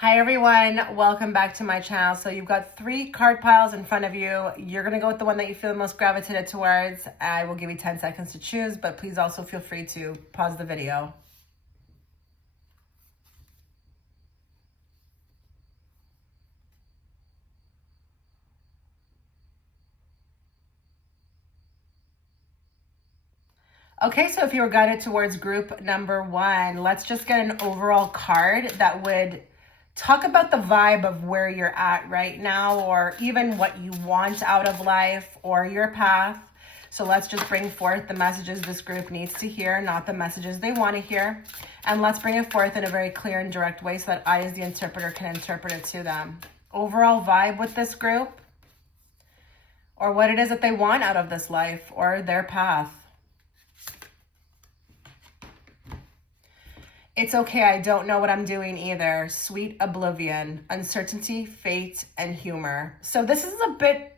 Hi everyone, welcome back to my channel. So you've got 3 card piles in front of you. You're gonna go with the one that you feel most gravitated towards. I will give you 10 seconds to choose, but please also feel free to pause the video. Okay, so if you were guided towards group number 1, let's just get an overall card that would talk about the vibe of where you're at right now, or even what you want out of life or your path. So let's just bring forth the messages this group needs to hear, not the messages they want to hear. And let's bring it forth in a very clear and direct way so that I, as the interpreter, can interpret it to them. Overall vibe with this group, or what it is that they want out of this life or their path. It's okay, I don't know what I'm doing either. Sweet oblivion, uncertainty, fate, and humor. So this is a bit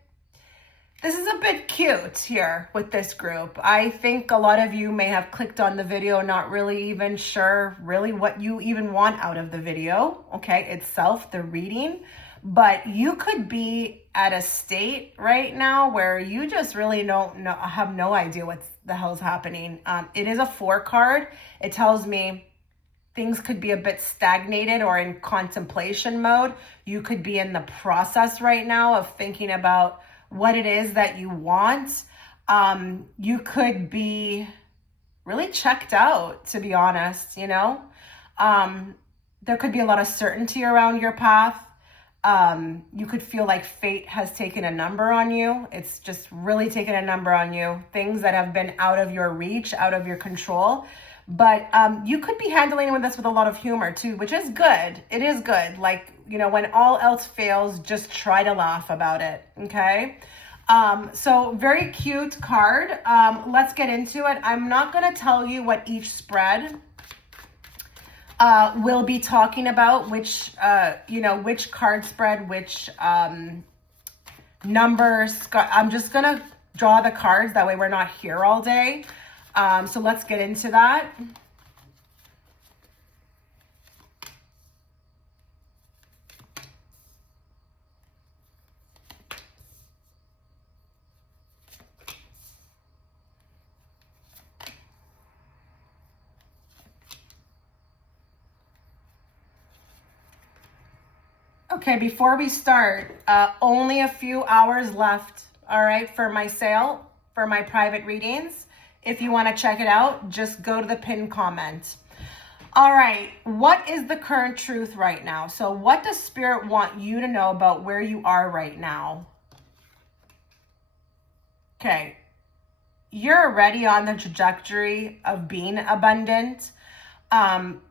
cute here with this group. I think a lot of you may have clicked on the video not really even sure really what you even want out of the video, okay, itself, the reading. But you could be at a state right now where you just really have no idea what the hell's happening. It is a 4 card. It tells me things could be a bit stagnated or in contemplation mode. You could be in the process right now of thinking about what it is that you want. You could be really checked out, to be honest, you know? There could be a lot of certainty around your path. You could feel like fate has taken a number on you. It's just really taken a number on you. Things that have been out of your reach, out of your control. But you could be handling this with a lot of humor too, which is good. It is good. Like, you know, when all else fails, just try to laugh about it. Okay. So very cute card. Let's get into it. I'm not going to tell you what each spread will be talking about, which card spread, which numbers. I'm just going to draw the cards. That way we're not here all day. So let's get into that. Okay, before we start, only a few hours left, all right, for my sale, for my private readings. If you want to check it out, just go to the pinned comment. All right, what is the current truth right now? So what does Spirit want you to know about where you are right now? Okay, you're already on the trajectory of being abundant.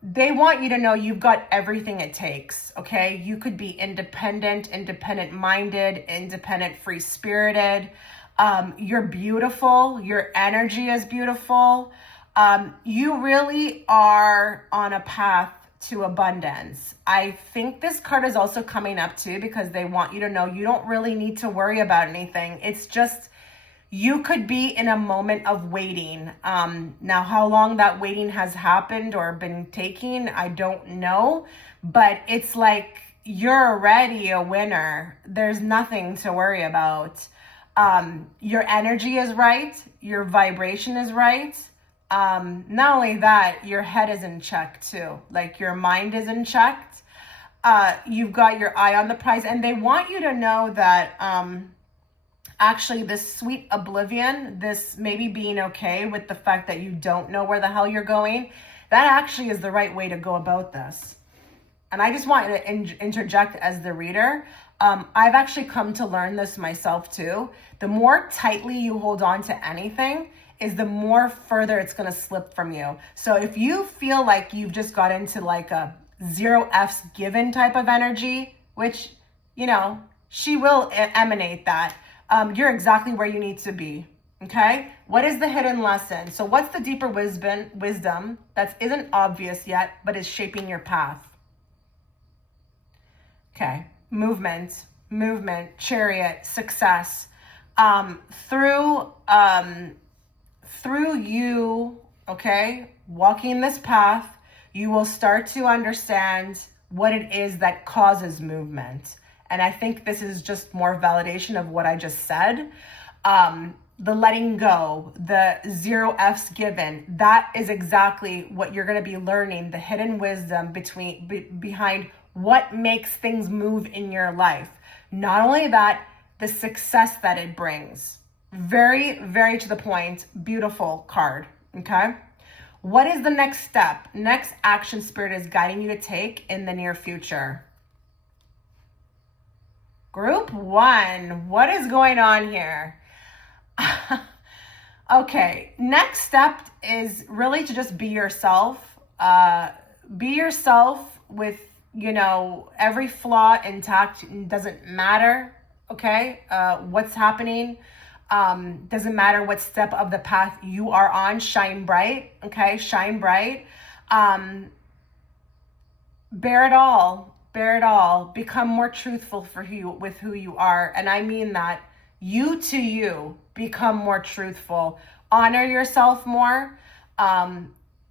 They want you to know you've got everything it takes, okay? You could be independent, independent-minded, independent, free-spirited. You're beautiful. Your energy is beautiful. You really are on a path to abundance. I think this card is also coming up too because they want you to know you don't really need to worry about anything. It's just you could be in a moment of waiting. Now, how long that waiting has happened or been taking, I don't know. But it's like you're already a winner. There's nothing to worry about. Your energy is right. Your vibration is right. Not only that, your head is in check too. Like your mind is in check. You've got your eye on the prize, and they want you to know that actually this sweet oblivion, this maybe being okay with the fact that you don't know where the hell you're going, that actually is the right way to go about this. And I just want to interject as the reader. I've actually come to learn this myself too. The more tightly you hold on to anything is the more further it's going to slip from you. So if you feel like you've just got into like a 0 F's given type of energy, which, you know, she will emanate that, you're exactly where you need to be. Okay. What is the hidden lesson? So what's the deeper wisdom that isn't obvious yet, but is shaping your path? Okay. Movement, chariot, success. Through you, okay, walking this path, you will start to understand what it is that causes movement. And I think this is just more validation of what I just said. The letting go, the 0 F's given, that is exactly what you're going to be learning, the hidden wisdom behind what makes things move in your life. Not only that, the success that it brings. Very, very to the point, beautiful card, okay? What is the next step? Next action Spirit is guiding you to take in the near future. Group 1, what is going on here? Okay, next step is really to just be yourself. Be yourself with, every flaw intact. Doesn't matter, okay, what's happening. Doesn't matter what step of the path you are on. Shine bright, okay, shine bright. Bear it all. Bear it all. Become more truthful with who you are. And I mean that. You to you, become more truthful. Honor yourself more.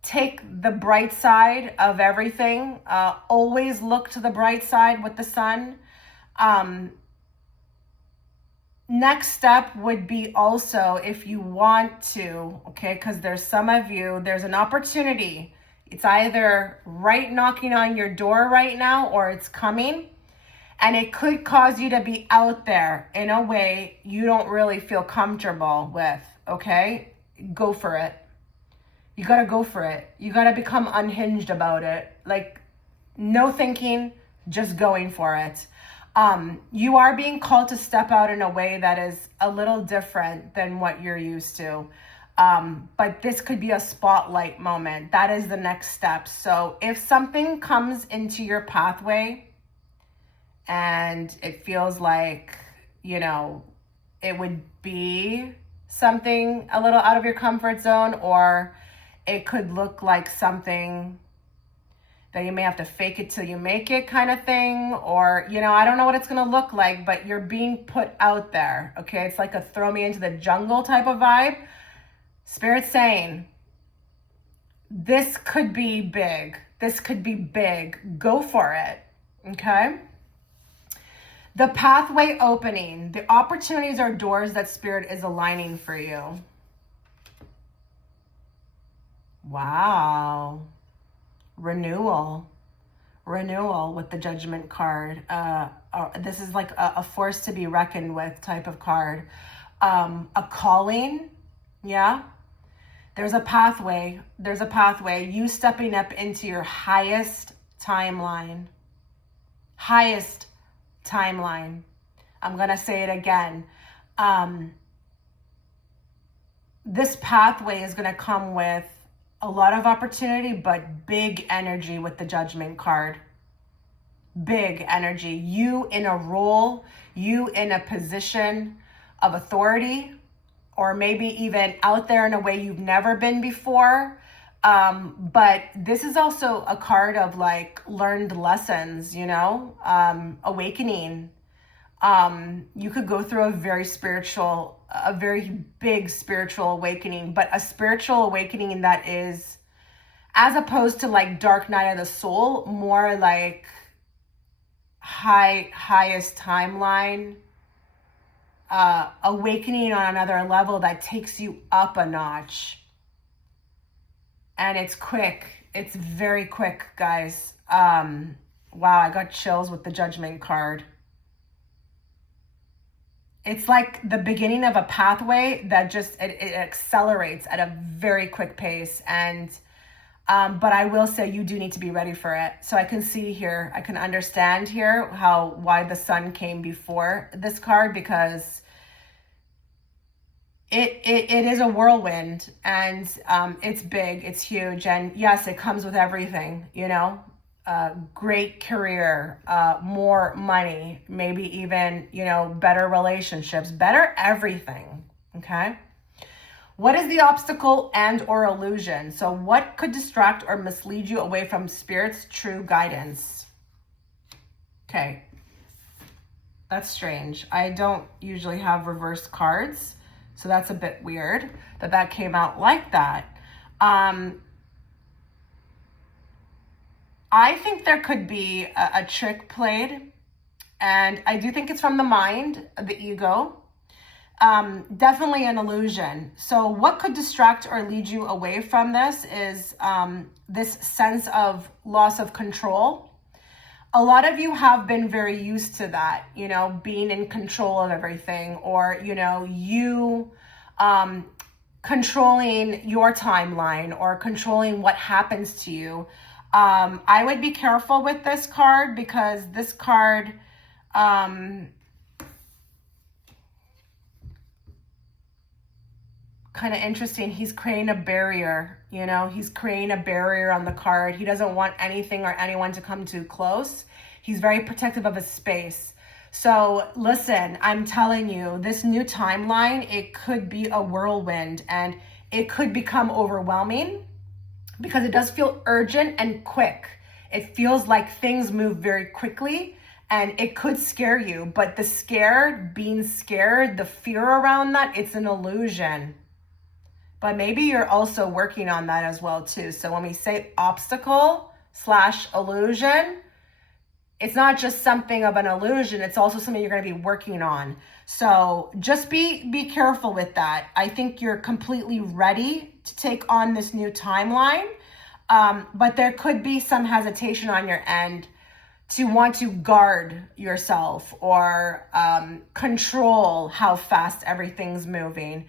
Take the bright side of everything. Always look to the bright side with the sun. Next step would be also, if you want to, okay, because there's some of you, there's an opportunity. It's either right knocking on your door right now or it's coming. And it could cause you to be out there in a way you don't really feel comfortable with, okay? Go for it. You got to go for it. You got to become unhinged about it. Like, no thinking, just going for it. You are being called to step out in a way that is a little different than what you're used to. But this could be a spotlight moment. That is the next step. So if something comes into your pathway, and it feels like, it would be something a little out of your comfort zone, or it could look like something that you may have to fake it till you make it kind of thing, or, I don't know what it's going to look like, but you're being put out there, okay? It's like a throw me into the jungle type of vibe. Spirit's saying, this could be big. This could be big. Go for it, okay? The pathway opening. The opportunities are doors that Spirit is aligning for you. Wow. Renewal with the Judgment card. This is like a force to be reckoned with type of card. A calling. Yeah. There's a pathway. You stepping up into your highest timeline. I'm going to say it again. This pathway is going to come with a lot of opportunity, but big energy with the Judgment card. Big energy. You in a role, you in a position of authority, or maybe even out there in a way you've never been before. But this is also a card of like learned lessons, awakening. You could go through a very big spiritual awakening, but a spiritual awakening that is, as opposed to like dark night of the soul, more like highest timeline, awakening on another level that takes you up a notch. And it's quick. It's very quick, guys. Wow, I got chills with the Judgment card. It's like the beginning of a pathway that just, it accelerates at a very quick pace. And, but I will say you do need to be ready for it. So I can see here, I can understand here why the sun came before this card, because it is a whirlwind, and it's big, it's huge, and yes, it comes with everything, great career, more money, maybe even, better relationships, better everything, okay? What is the obstacle and or illusion? So what could distract or mislead you away from Spirit's true guidance? Okay, that's strange. I don't usually have reversed cards. So that's a bit weird that came out like that. I think there could be a trick played, and I do think it's from the mind, the ego. Definitely an illusion. So what could distract or lead you away from this is this sense of loss of control. A lot of you have been very used to that, you know, being in control of everything, or, you know, you controlling your timeline or controlling what happens to you. I would be careful with this card, because this card, kind of interesting. He's creating a barrier, you know, he's creating a barrier on the card. He doesn't want anything or anyone to come too close. He's very protective of his space. So listen, I'm telling you, this new timeline, it could be a whirlwind, and it could become overwhelming because it does feel urgent and quick. It feels like things move very quickly, and it could scare you, but the scare, being scared, the fear around that, it's an illusion. But maybe you're also working on that as well too. So when we say obstacle / illusion, it's not just something of an illusion, it's also something you're going to be working on. So just be careful with that. I think you're completely ready to take on this new timeline, but there could be some hesitation on your end to want to guard yourself or control how fast everything's moving.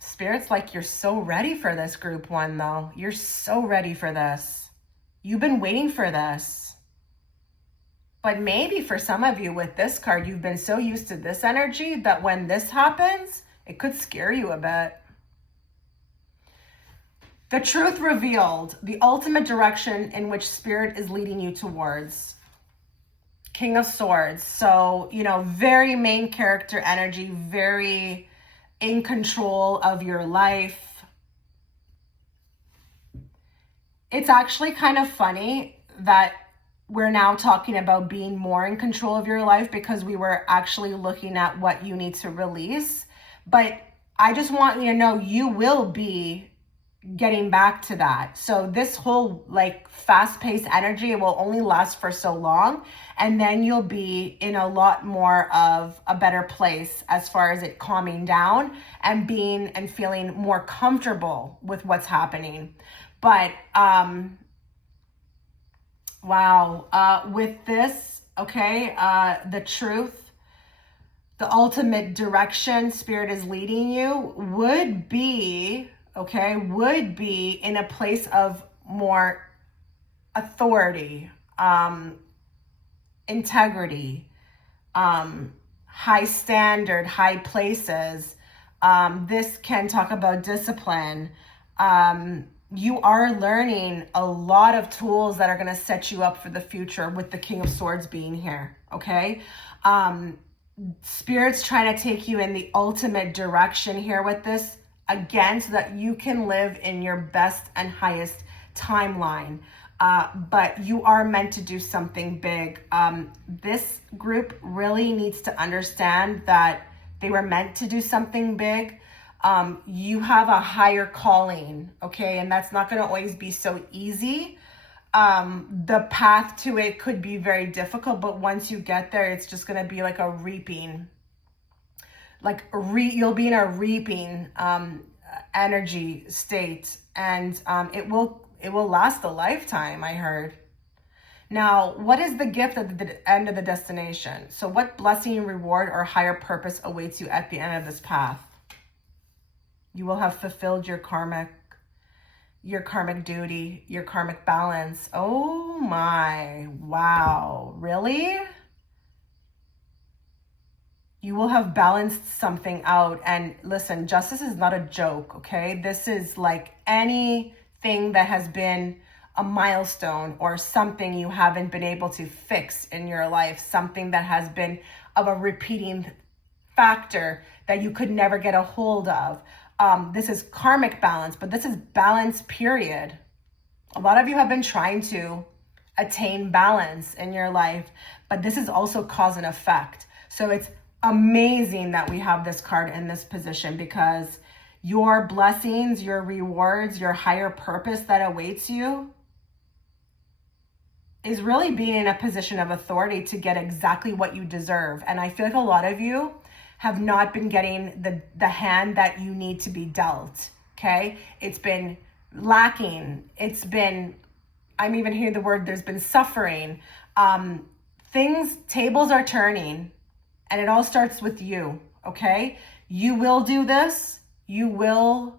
Spirit's like, you're so ready for this, group one, though. You're so ready for this. You've been waiting for this. But maybe for some of you with this card, you've been so used to this energy that when this happens, it could scare you a bit. The truth revealed, the ultimate direction in which Spirit is leading you towards. King of Swords. So, you know, very main character energy, very in control of your life. It's actually kind of funny that we're now talking about being more in control of your life, because we were actually looking at what you need to release. But I just want you to know you will be getting back to that. So this whole like fast-paced energy, it will only last for so long, and then you'll be in a lot more of a better place as far as it calming down and being and feeling more comfortable with what's happening. But wow, with this, okay, the truth, the ultimate direction Spirit is leading you would be, okay, would be in a place of more authority, integrity, high standard, high places. This can talk about discipline. You are learning a lot of tools that are going to set you up for the future with the King of Swords being here, okay? Spirit's trying to take you in the ultimate direction here with this, again, so that you can live in your best and highest timeline. But you are meant to do something big. This group really needs to understand that they were meant to do something big. You have a higher calling, okay? And that's not going to always be so easy. The path to it could be very difficult, but once you get there, it's just going to be like a reaping. You'll be in a reaping energy state, and it will last a lifetime, I heard. Now, what is the gift at the end of the destination? So what blessing, reward, or higher purpose awaits you at the end of this path? You will have fulfilled your karmic duty, your karmic balance. Oh my, wow, really? You will have balanced something out. And listen, justice is not a joke, okay? This is like anything that has been a milestone or something you haven't been able to fix in your life, something that has been of a repeating factor that you could never get a hold of. This is karmic balance, but this is balance, period. A lot of you have been trying to attain balance in your life, but this is also cause and effect. So it's amazing that we have this card in this position, because your blessings, your rewards, your higher purpose that awaits you is really being in a position of authority to get exactly what you deserve. And I feel like a lot of you have not been getting the hand that you need to be dealt, okay? It's been lacking. It's been, I'm even hearing the word, there's been suffering. Tables are turning, and it all starts with you, okay? You will do this. You will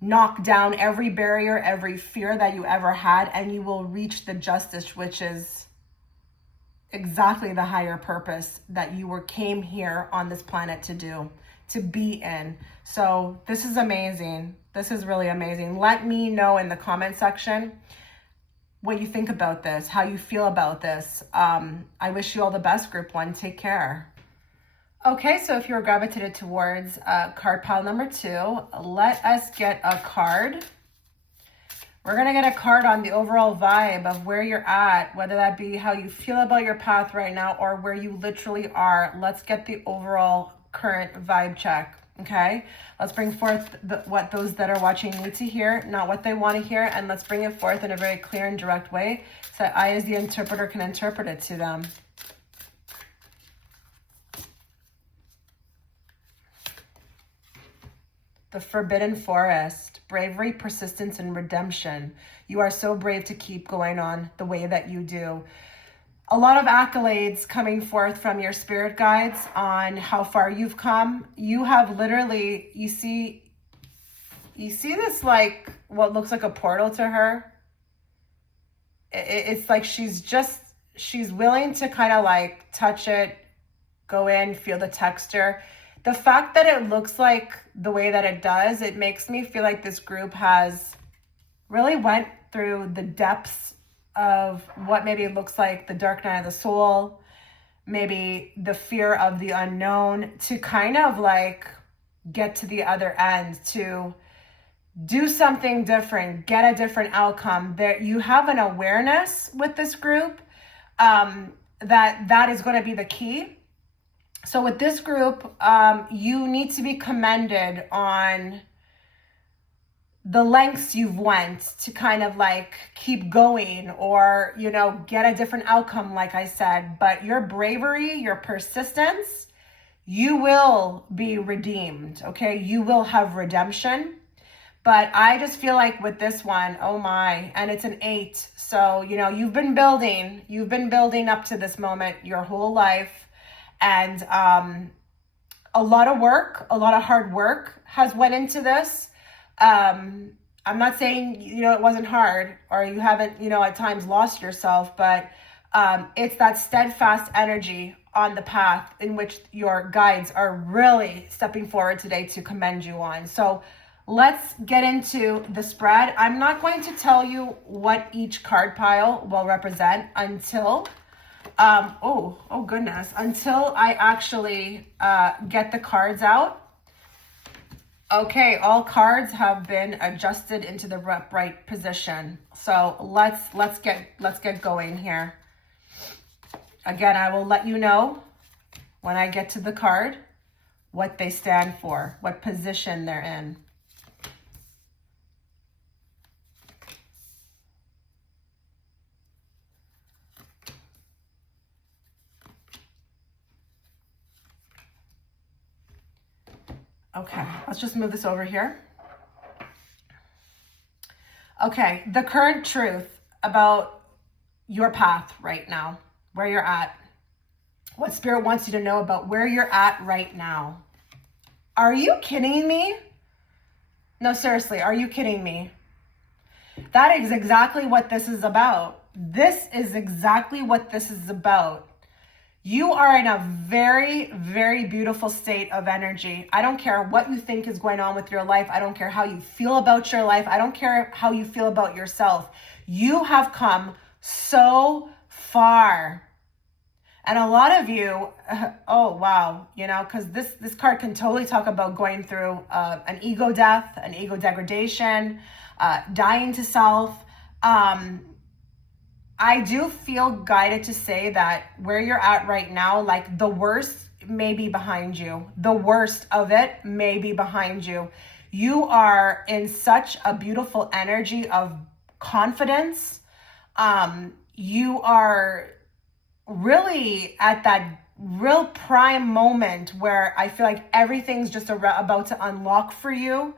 knock down every barrier, every fear that you ever had, and you will reach the justice, which is exactly the higher purpose that you came here on this planet to do, to be in. So this is amazing. This is really amazing. Let me know in the comment section what you think about this, how you feel about this. I wish you all the best, group 1. Take care. Okay, so if you're gravitated towards card pile number 2, let us get a card. We're going to get a card on the overall vibe of where you're at, whether that be how you feel about your path right now or where you literally are. Let's get the overall current vibe check, okay? Let's bring forth what those that are watching need to hear, not what they want to hear, and let's bring it forth in a very clear and direct way so that I, as the interpreter, can interpret it to them. The Forbidden Forest, bravery, persistence, and redemption. You are so brave to keep going on the way that you do. A lot of accolades coming forth from your spirit guides on how far you've come. You have literally, you see this like what looks like a portal to her. It's like she's willing to kind of like touch it, go in, feel the texture. The fact that it looks like the way that it does, it makes me feel like this group has really went through the depths of what maybe it looks like the dark night of the soul, maybe the fear of the unknown, to kind of like get to the other end, to do something different, get a different outcome. There, you have an awareness with this group that is going to be the key. So with this group, you need to be commended on the lengths you've went to kind of like keep going or, you know, get a different outcome, like I said. But your bravery, your persistence, you will be redeemed, okay? You will have redemption. But I just feel like with this one, oh my, and it's an 8. So, you know, you've been building up to this moment your whole life. And a lot of work, a lot of hard work has went into this. I'm not saying, you know, it wasn't hard or you haven't, you know, at times lost yourself, but it's that steadfast energy on the path in which your guides are really stepping forward today to commend you on. So let's get into the spread. I'm not going to tell you what each card pile will represent until oh goodness, until I actually get the cards out. Okay, all cards have been adjusted into the right position. So let's get going here. Again, I will let you know when I get to the card what they stand for, what position they're in. Okay, let's just move this over here. Okay, the current truth about your path right now, where you're at, what Spirit wants you to know about where you're at right now. Are you kidding me? No, seriously, are you kidding me? That is exactly what this is about. This is exactly what this is about. You are in a very, very beautiful state of energy. I don't care what you think is going on with your life. I don't care how you feel about your life. I don't care how you feel about yourself. You have come so far. And a lot of you, oh, wow, you know, because this card can totally talk about going through an ego death, an ego degradation, dying to self. I do feel guided to say that where you're at right now, like the worst may be behind you. The worst of it may be behind you. You are in such a beautiful energy of confidence. You are really at that real prime moment where I feel like everything's just about to unlock for you.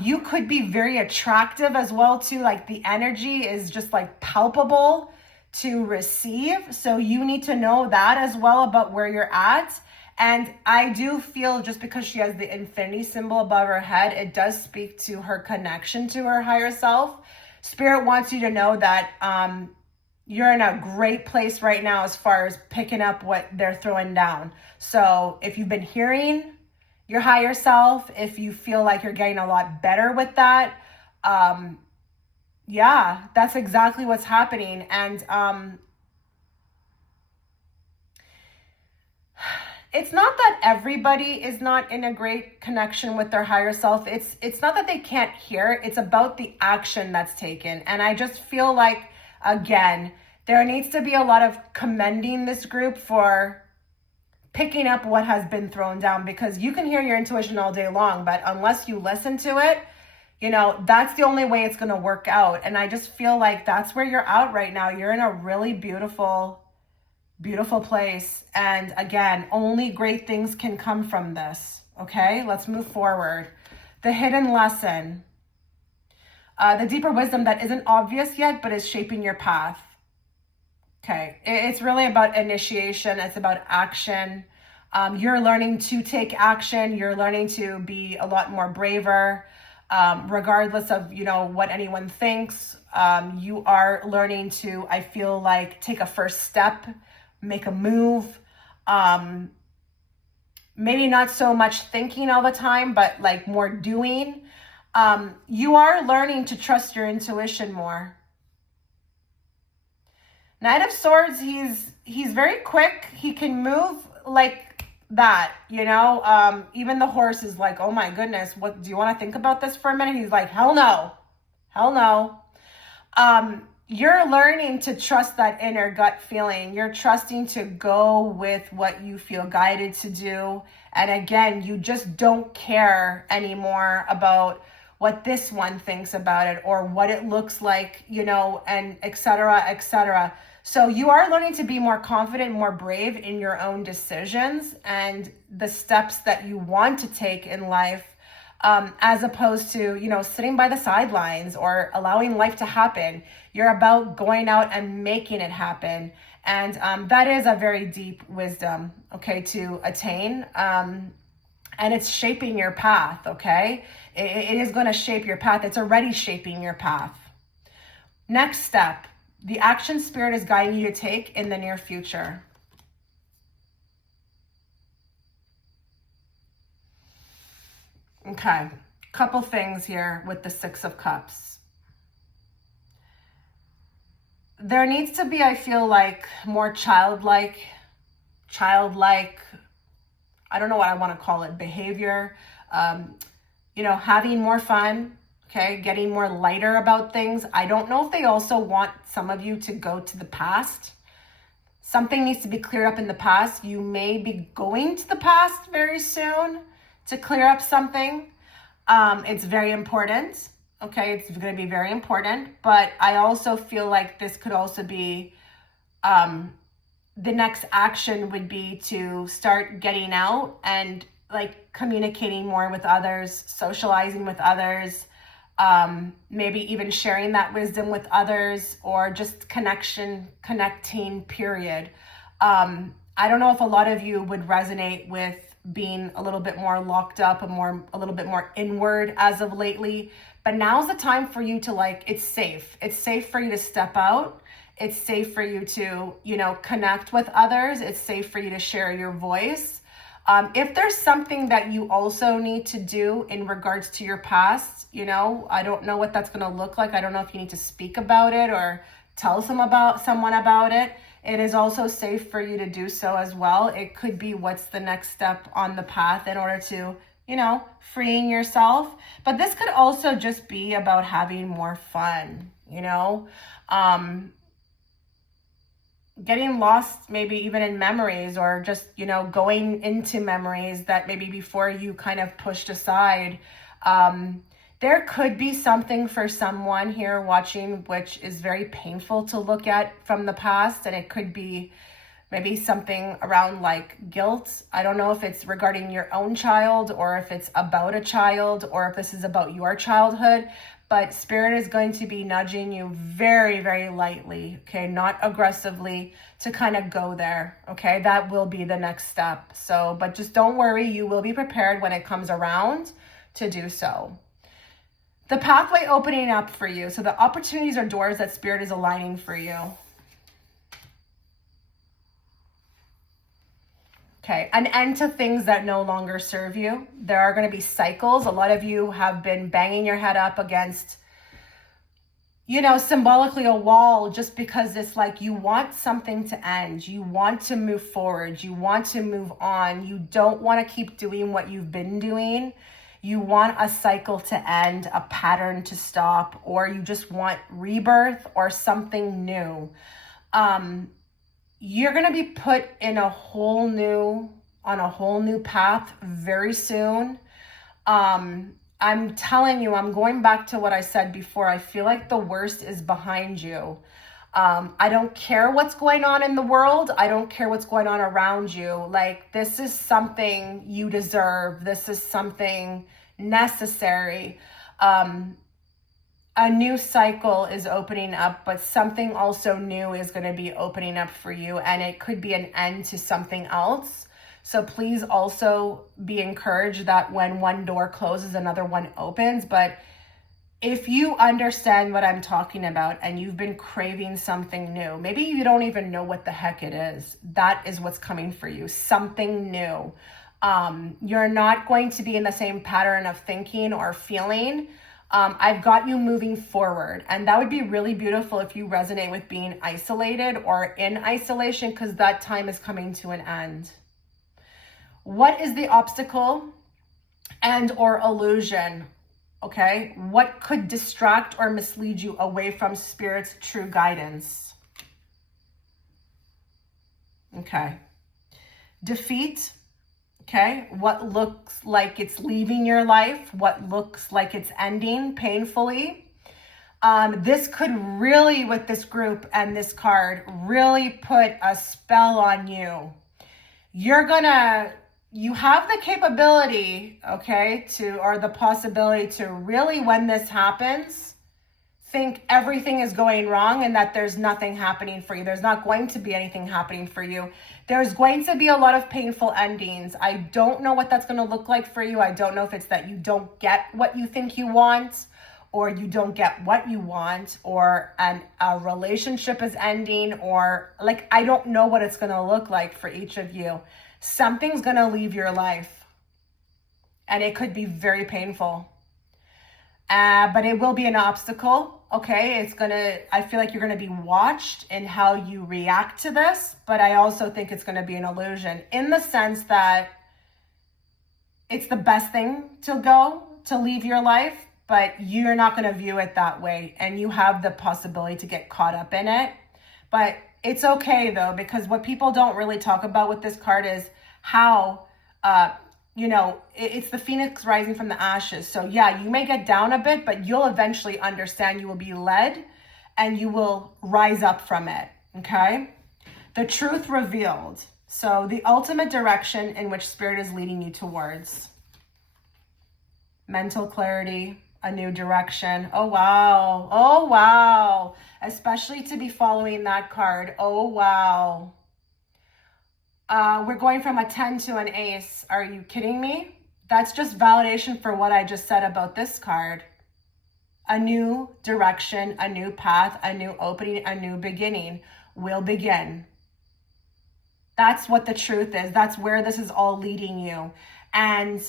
You could be very attractive as well too. Like the energy is just like palpable to receive. So you need to know that as well about where you're at. And I do feel just because she has the infinity symbol above her head, it does speak to her connection to her higher self. Spirit wants you to know that you're in a great place right now as far as picking up what they're throwing down. So if you've been hearing your higher self, if you feel like you're getting a lot better with that, yeah, that's exactly what's happening. And it's not that everybody is not in a great connection with their higher self. It's not that they can't hear. It's about the action that's taken. And I just feel like, again, there needs to be a lot of commending this group for picking up what has been thrown down, because you can hear your intuition all day long, but unless you listen to it, you know, that's the only way it's going to work out. And I just feel like that's where you're at right now. You're in a really beautiful place. And again, only great things can come from this. Okay, let's move forward. The hidden lesson, the deeper wisdom that isn't obvious yet, but is shaping your path. Okay, it's really about initiation. It's about action. You're learning to take action. You're learning to be a lot more braver, regardless of, you know, what anyone thinks. You are learning to, I feel like, take a first step, make a move. Maybe not so much thinking all the time, but like more doing. You are learning to trust your intuition more. Knight of Swords, he's very quick. He can move like that, you know. Even the horse is like, oh my goodness, what do you want to think about this for a minute? He's like, hell no. You're learning to trust that inner gut feeling. You're trusting to go with what you feel guided to do. And again, you just don't care anymore about what this one thinks about it or what it looks like, you know, and et cetera, et cetera. So you are learning to be more confident, more brave in your own decisions and the steps that you want to take in life, as opposed to, you know, sitting by the sidelines or allowing life to happen. You're about going out and making it happen. And that is a very deep wisdom, okay, to attain. And it's shaping your path, okay? It is going to shape your path. It's already shaping your path. Next step, the action Spirit is guiding you to take in the near future. Okay, couple things here with the Six of Cups. There needs to be, I feel like, more childlike, I don't know what I want to call it, behavior, you know, having more fun, okay, getting more lighter about things. I don't know if they also want some of you to go to the past. Something needs to be cleared up in the past. You may be going to the past very soon to clear up something. It's very important, okay, it's going to be very important, but I also feel like this could also be, the next action would be to start getting out and like communicating more with others, socializing with others, maybe even sharing that wisdom with others, or just connecting, period. I don't know if a lot of you would resonate with being a little bit more locked up and a little bit more inward as of lately, but now's the time for you to, like, it's safe for you to step out. It's safe for you to, you know, connect with others. It's safe for you to share your voice. If there's something that you also need to do in regards to your past, you know, I don't know what that's going to look like. I don't know if you need to speak about it or tell someone about it. It is also safe for you to do so as well. It could be what's the next step on the path in order to, you know, freeing yourself. But this could also just be about having more fun, you know, getting lost maybe even in memories, or just, you know, going into memories that maybe before you kind of pushed aside. There could be something for someone here watching which is very painful to look at from the past, and it could be maybe something around like guilt. I don't know if it's regarding your own child or if it's about a child or if this is about your childhood, but Spirit is going to be nudging you very, very lightly, okay? Not aggressively, to kind of go there, okay? That will be the next step. So, but just don't worry, you will be prepared when it comes around to do so. The pathway opening up for you. So the opportunities or doors that Spirit is aligning for you. Okay, an end to things that no longer serve you. There are going to be cycles. A lot of you have been banging your head up against, you know, symbolically a wall, just because it's like you want something to end. You want to move forward. You want to move on. You don't want to keep doing what you've been doing. You want a cycle to end, a pattern to stop, or you just want rebirth or something new. You're going to be put in on a whole new path very soon. I'm telling you, I'm going back to what I said before. I feel like the worst is behind you. I don't care what's going on in the world. I don't care what's going on around you. Like, this is something you deserve. This is something necessary. A new cycle is opening up, but something also new is going to be opening up for you, and it could be an end to something else. So please also be encouraged that when one door closes, another one opens. But if you understand what I'm talking about and you've been craving something new, maybe you don't even know what the heck it is, that is what's coming for you, something new. You're not going to be in the same pattern of thinking or feeling. I've got you moving forward, and that would be really beautiful if you resonate with being isolated or in isolation, because that time is coming to an end. What is the obstacle and or illusion? Okay, what could distract or mislead you away from Spirit's true guidance? Okay, defeat. Okay, what looks like it's leaving your life, what looks like it's ending painfully. This could really, with this group and this card, really put a spell on you. You have the capability, okay, or the possibility to really, when this happens, think everything is going wrong and that there's nothing happening for you. There's not going to be anything happening for you. There's going to be a lot of painful endings. I don't know what that's going to look like for you. I don't know if it's that you don't get what you think you want, or you don't get what you want, or a relationship is ending, or like, I don't know what it's going to look like for each of you. Something's going to leave your life, and it could be very painful. But it will be an obstacle, okay? I feel like you're going to be watched in how you react to this, but I also think it's going to be an illusion in the sense that it's the best thing to leave your life, but you're not going to view it that way, and you have the possibility to get caught up in it. But it's okay though, because what people don't really talk about with this card is how, it's the phoenix rising from the ashes. So yeah, you may get down a bit, but you'll eventually understand. You will be led and you will rise up from it, okay? The truth revealed. So the ultimate direction in which Spirit is leading you towards. Mental clarity, a new direction. Oh, wow. Oh, wow. Especially to be following that card. Oh, wow. We're going from a 10 to an ace. Are you kidding me? That's just validation for what I just said about this card. A new direction, a new path, a new opening, a new beginning will begin. That's what the truth is. That's where this is all leading you. And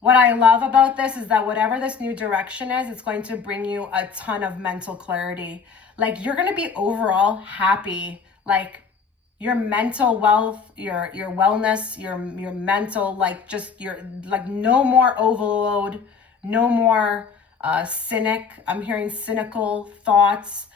what I love about this is that whatever this new direction is, it's going to bring you a ton of mental clarity. Like, you're going to be overall happy. Like, your mental wealth, your wellness, your mental, like, just your, like, no more overload, no more cynic. I'm hearing cynical thoughts.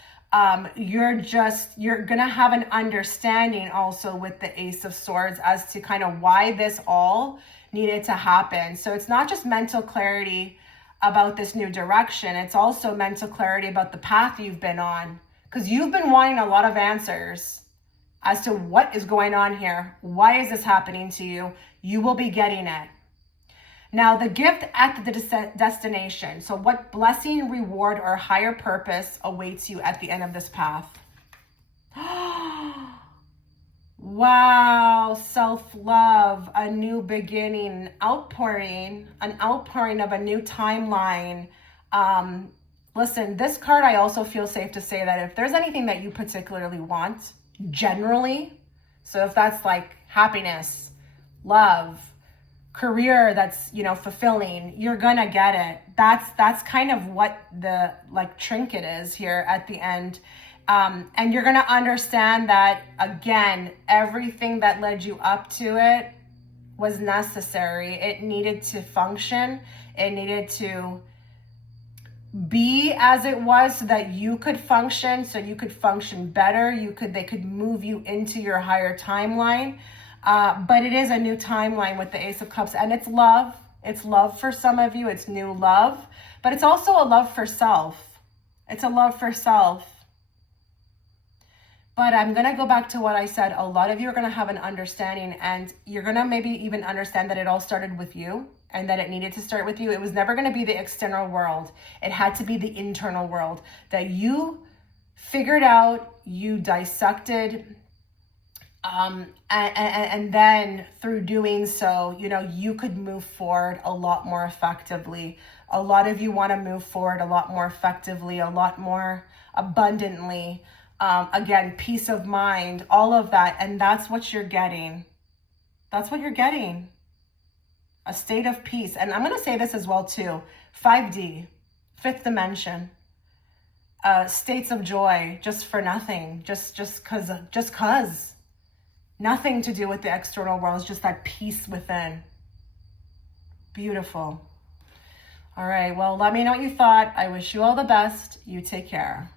You're going to have an understanding also with the Ace of Swords as to kind of why this all needed to happen. So it's not just mental clarity. about this new direction. It's also mental clarity about the path you've been on, because you've been wanting a lot of answers as to what is going on here. Why is this happening to you? You will be getting it. Now, the gift at the destination. So what blessing, reward, or higher purpose awaits you at the end of this path? Wow, self-love, a new beginning, an outpouring of a new timeline. Listen, this card, I also feel safe to say that if there's anything that you particularly want, generally, so if that's like happiness, love, career that's, you know, fulfilling, you're gonna get it. That's kind of what the like trinket is here at the end. And you're gonna understand that, again, everything that led you up to it was necessary. It needed to function. It needed to be as it was so that you could function, so you could function better. They could move you into your higher timeline. But it is a new timeline with the Ace of Cups, and it's love. It's love for some of you. It's new love, but it's also a love for self. It's a love for self. But I'm going to go back to what I said. A lot of you are going to have an understanding, and you're going to maybe even understand that it all started with you and that it needed to start with you. It was never going to be the external world. It had to be the internal world that you figured out, you dissected, and then through doing so, you know, you could move forward a lot more effectively. A lot of you want to move forward a lot more effectively, a lot more abundantly. Again, peace of mind, all of that. And that's what you're getting. That's what you're getting. A state of peace. And I'm going to say this as well too. 5D, fifth dimension. States of joy, just for nothing. Just cause. Nothing to do with the external world. It's just that peace within. Beautiful. All right. Well, let me know what you thought. I wish you all the best. You take care.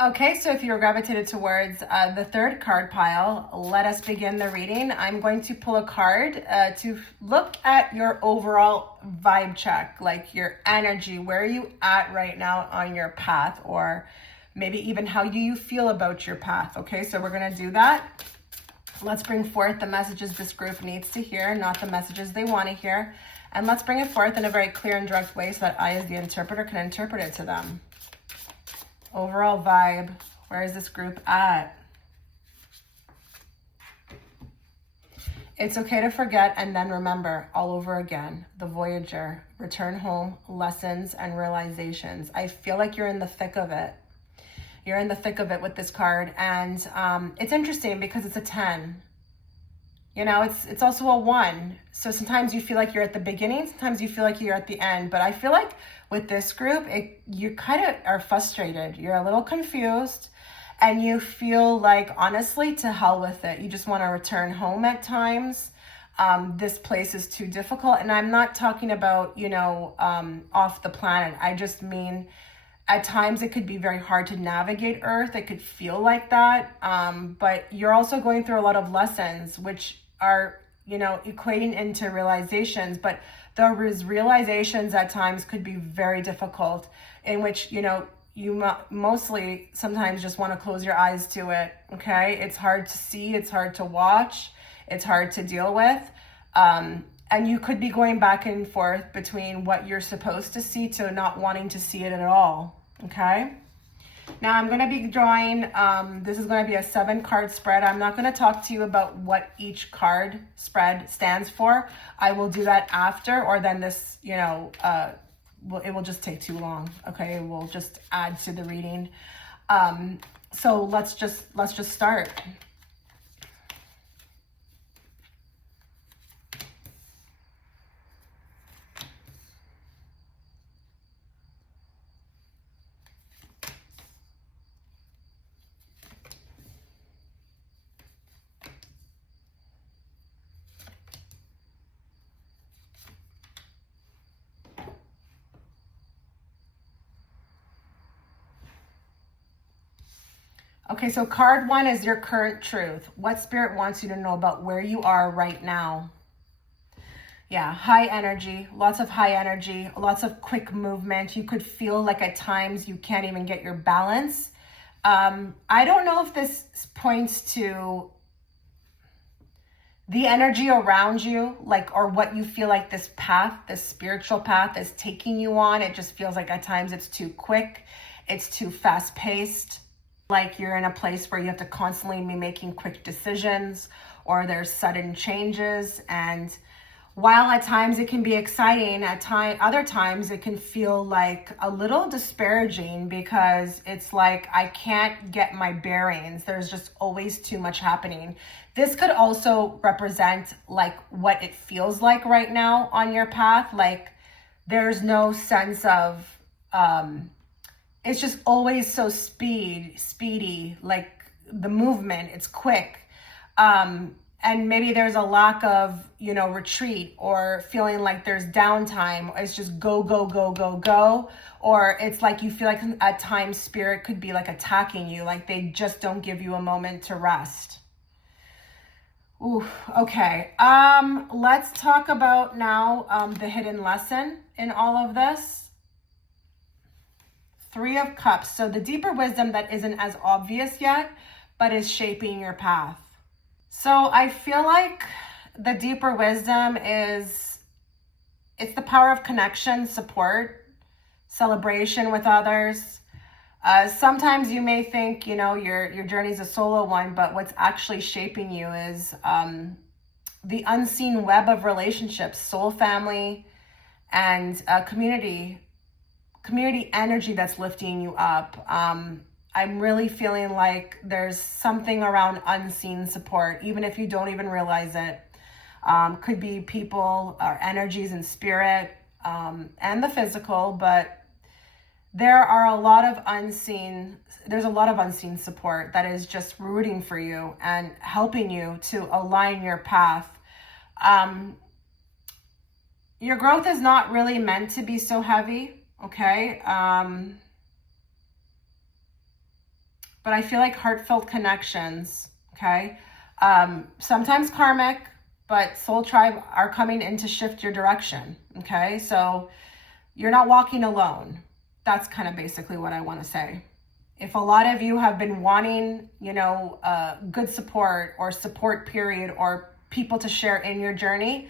Okay, so if you're gravitated towards the third card pile, let us begin the reading. I'm going to pull a card to look at your overall vibe check, like your energy. Where are you at right now on your path? Or maybe even how do you feel about your path? Okay, so we're going to do that. Let's bring forth the messages this group needs to hear, not the messages they want to hear. And let's bring it forth in a very clear and direct way so that I, as the interpreter, can interpret it to them. Overall vibe, where is this group at? It's okay to forget and then remember all over again. The voyager, return home, lessons and realizations. I feel like you're in the thick of it. You're in the thick of it with this card. And it's interesting because it's a 10. You know, it's also a 1. So sometimes you feel like you're at the beginning, sometimes you feel like you're at the end. But I feel like with this group, you kind of are frustrated. You're a little confused and you feel like, honestly, to hell with it. You just want to return home at times. This place is too difficult. And I'm not talking about, you know, off the planet. I just mean at times it could be very hard to navigate Earth. It could feel like that. But you're also going through a lot of lessons, which are, you know, equating into realizations. But those realizations at times could be very difficult, in which, you know, you mostly sometimes just want to close your eyes to it. Okay. It's hard to see. It's hard to watch. It's hard to deal with. And you could be going back and forth between what you're supposed to see to not wanting to see it at all. Okay. Now I'm going to be drawing, this is going to be a 7-card spread. I'm not going to talk to you about what each card spread stands for. I will do that after, or then this, you know, it will just take too long. Okay. It will just add to the reading. So let's just start. Okay, so card 1 is your current truth. What Spirit wants you to know about where you are right now. Yeah, high energy, lots of high energy, lots of quick movement. You could feel like at times you can't even get your balance. I don't know if this points to the energy around you, like, or what you feel like this path, this spiritual path is taking you on. It just feels like at times it's too quick. It's too fast paced. Like you're in a place where you have to constantly be making quick decisions, or there's sudden changes. And while at times it can be exciting, other times it can feel like a little disparaging, because it's like, I can't get my bearings. There's just always too much happening. This could also represent like what it feels like right now on your path. Like there's no sense of, it's just always so speedy, like the movement, it's quick. And maybe there's a lack of, retreat, or feeling like there's downtime. It's just go, go, go, go, go. Or it's like you feel like at times spirit could be like attacking you, like they just don't give you a moment to rest. Ooh, okay. Let's talk about now the hidden lesson in all of this. 3 of Cups. So the deeper wisdom that isn't as obvious yet, but is shaping your path. So I feel like the deeper wisdom it's the power of connection, support, celebration with others. Sometimes you may think, your journey is a solo one, but what's actually shaping you is the unseen web of relationships, soul family, and community energy that's lifting you up. I'm really feeling like there's something around unseen support, even if you don't even realize it. Could be people or energies and spirit, and the physical, but there's a lot of unseen support that is just rooting for you and helping you to align your path. Your growth is not really meant to be so heavy, okay? But I feel like heartfelt connections, okay? Sometimes karmic, but soul tribe are coming in to shift your direction, okay? So you're not walking alone. That's kind of basically what I want to say. If a lot of you have been wanting, good support or support period, or people to share in your journey,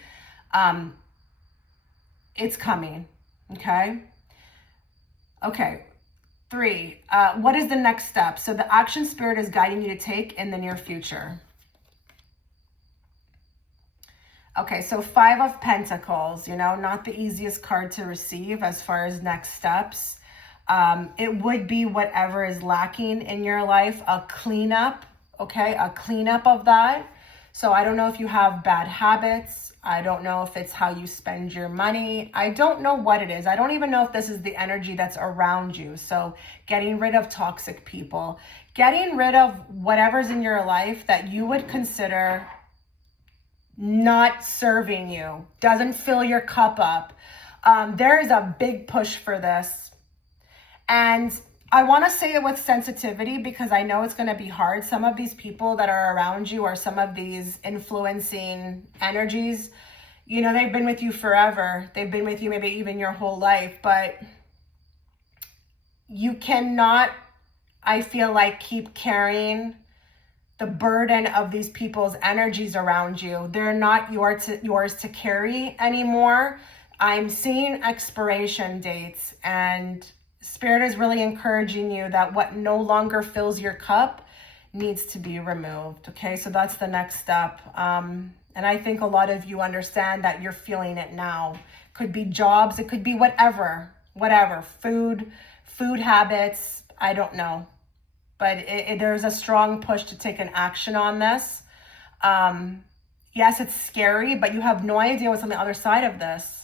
it's coming, okay? Okay. 3, what is the next step? So the action spirit is guiding you to take in the near future. Okay, so 5 of Pentacles, not the easiest card to receive as far as next steps. It would be whatever is lacking in your life, a cleanup, okay? A cleanup of that. So I don't know if you have bad habits. I don't know if it's how you spend your money. I don't know what it is. I don't even know if this is the energy that's around you. So getting rid of toxic people, getting rid of whatever's in your life that you would consider not serving you, doesn't fill your cup up. There is a big push for this. And I want to say it with sensitivity, because I know it's going to be hard. Some of these people that are around you, or some of these influencing energies, they've been with you forever. They've been with you maybe even your whole life, but you cannot, I feel like, keep carrying the burden of these people's energies around you. They're not yours to carry anymore. I'm seeing expiration dates, and Spirit is really encouraging you that what no longer fills your cup needs to be removed. Okay, so that's the next step. And I think a lot of you understand that you're feeling it now. Could be jobs, it could be whatever, food habits, I don't know. But there's a strong push to take an action on this. Yes, it's scary, but you have no idea what's on the other side of this.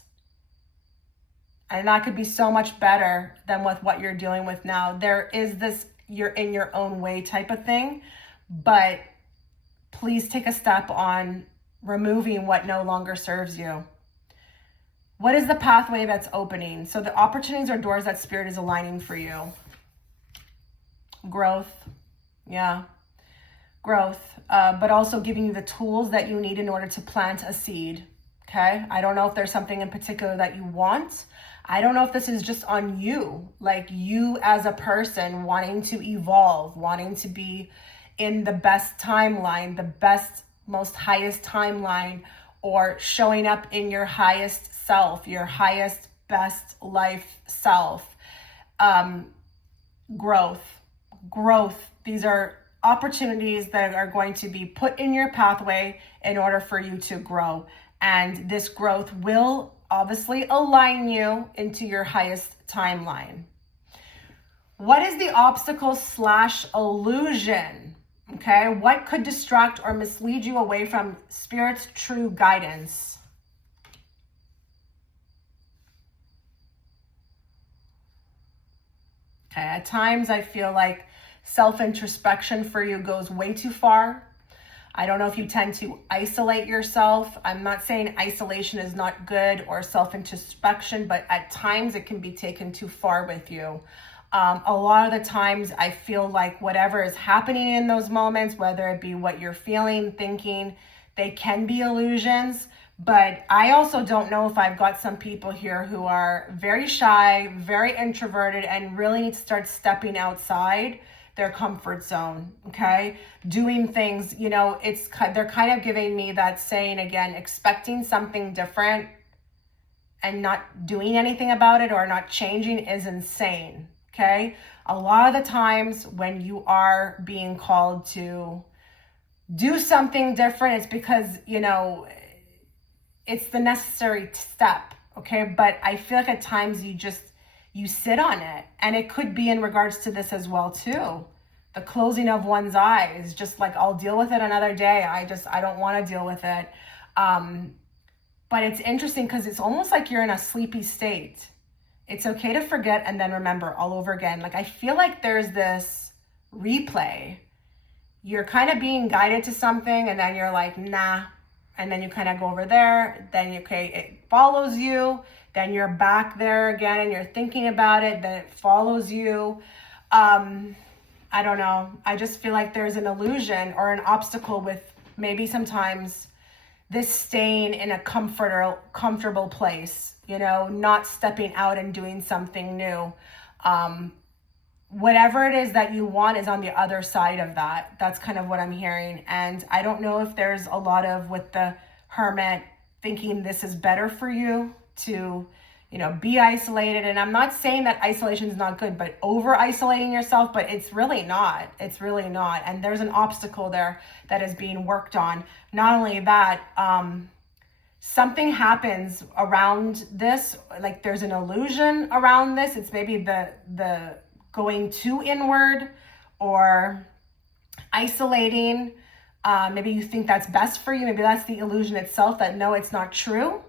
And that could be so much better than with what you're dealing with now. There is this you're in your own way type of thing, but please take a step on removing what no longer serves you. What is the pathway that's opening? So the opportunities or doors that Spirit is aligning for you. Growth. Yeah. Growth. But also giving you the tools that you need in order to plant a seed. Okay, I don't know if there's something in particular that you want. I don't know if this is just on you, like you as a person wanting to evolve, wanting to be in the best timeline, the best, most highest timeline, or showing up in your highest self, your highest, best life self. Growth. These are opportunities that are going to be put in your pathway in order for you to grow. And this growth will obviously align you into your highest timeline. What is the obstacle / illusion? Okay, what could distract or mislead you away from Spirit's true guidance? Okay, at times I feel like self-introspection for you goes way too far. I don't know if you tend to isolate yourself. I'm not saying isolation is not good or self-introspection, but at times it can be taken too far with you. A lot of the times I feel like whatever is happening in those moments, whether it be what you're feeling, thinking, they can be illusions. But I also don't know if I've got some people here who are very shy, very introverted, and really need to start stepping outside their comfort zone, okay? Doing things, you know, they're kind of giving me that saying again, expecting something different and not doing anything about it or not changing is insane, okay? A lot of the times when you are being called to do something different, it's because, you know, it's the necessary step, okay? But I feel like at times you sit on it, and it could be in regards to this as well too. The closing of one's eyes, just like, I'll deal with it another day. I don't want to deal with it. But it's interesting because it's almost like you're in a sleepy state. It's okay to forget and then remember all over again. Like, I feel like there's this replay. You're kind of being guided to something and then you're like, nah. And then you kind of go over there, then it follows you, then you're back there again and you're thinking about it, then it follows you. I don't know. I just feel like there's an illusion or an obstacle with maybe sometimes this staying in a comfortable place, you know, not stepping out and doing something new. Whatever it is that you want is on the other side of that. That's kind of what I'm hearing. And I don't know if there's a lot of, with the Hermit, thinking this is better for you to, you know, be isolated. And I'm not saying that isolation is not good, but over isolating yourself, but it's really not. It's really not. And there's an obstacle there that is being worked on. Not only that, something happens around this, like there's an illusion around this. It's maybe the going too inward or isolating. Maybe you think that's best for you. Maybe that's the illusion itself, that no, it's not true.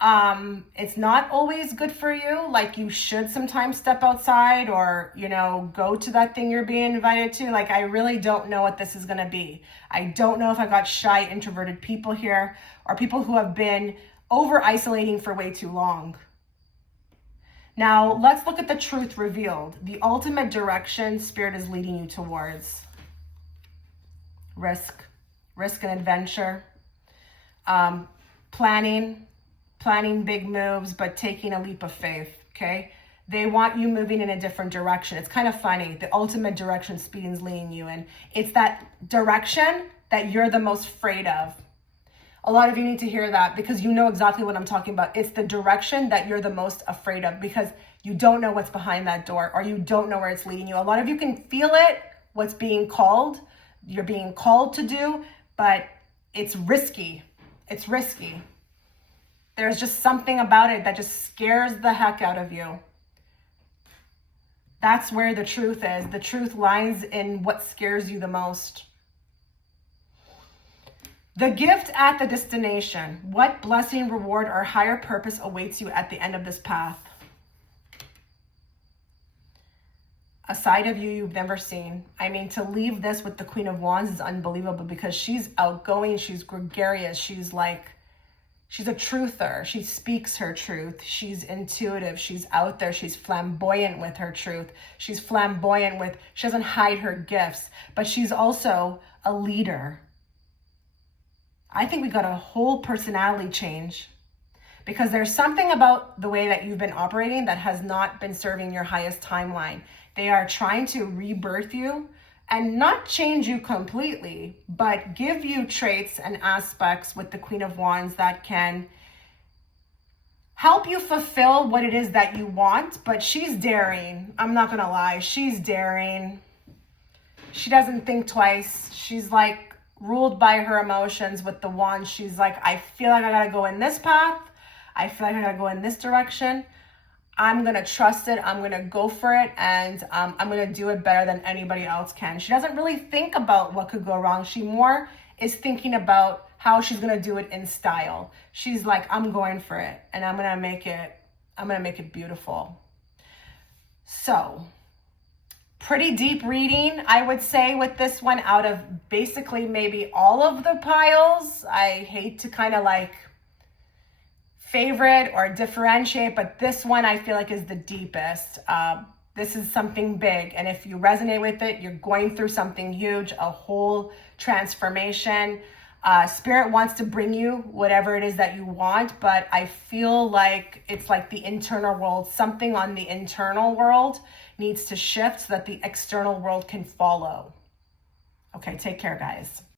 It's not always good for you. Like, you should sometimes step outside or, you know, go to that thing you're being invited to. Like, I really don't know what this is going to be. I don't know if I got shy, introverted people here or people who have been over isolating for way too long. Now, let's look at the truth revealed. The ultimate direction Spirit is leading you towards. Risk and adventure. Planning big moves, but taking a leap of faith, okay? They want you moving in a different direction. It's kind of funny. The ultimate direction Spirit is leading you in. It's that direction that you're the most afraid of. A lot of you need to hear that because you know exactly what I'm talking about. It's the direction that you're the most afraid of because you don't know what's behind that door or you don't know where it's leading you. A lot of you can feel it, what's being called, you're being called to do, but it's risky. It's risky. There's just something about it that just scares the heck out of you. That's where the truth is. The truth lies in what scares you the most. The gift at the destination. What blessing, reward, or higher purpose awaits you at the end of this path? A side of you you've never seen. I mean, to leave this with the Queen of Wands is unbelievable because she's outgoing, she's gregarious, she's a truther. She speaks her truth. She's intuitive. She's out there. She's flamboyant with her truth. She doesn't hide her gifts, but she's also a leader. I think we got a whole personality change, because there's something about the way that you've been operating that has not been serving your highest timeline. They are trying to rebirth you and not change you completely, but give you traits and aspects with the Queen of Wands that can help you fulfill what it is that you want. But she's daring. I'm not gonna lie, she's daring. She doesn't think twice. She's like ruled by her emotions with the Wands. She's like, I feel like I gotta go in this path. I feel like I gotta go in this direction. I'm gonna trust it. I'm gonna go for it, and I'm gonna do it better than anybody else can. She doesn't really think about what could go wrong. She more is thinking about how she's gonna do it in style. She's like, I'm going for it, and I'm gonna make it beautiful. So, pretty deep reading, I would say, with this one. Out of basically maybe all of the piles, I hate to kind of like favorite or differentiate, but this one I feel like is the deepest. This is something big, and if you resonate with it, you're going through something huge, a whole transformation. Spirit wants to bring you whatever it is that you want, but I feel like it's like the internal world, something on the internal world needs to shift so that the external world can follow. Okay, take care, guys.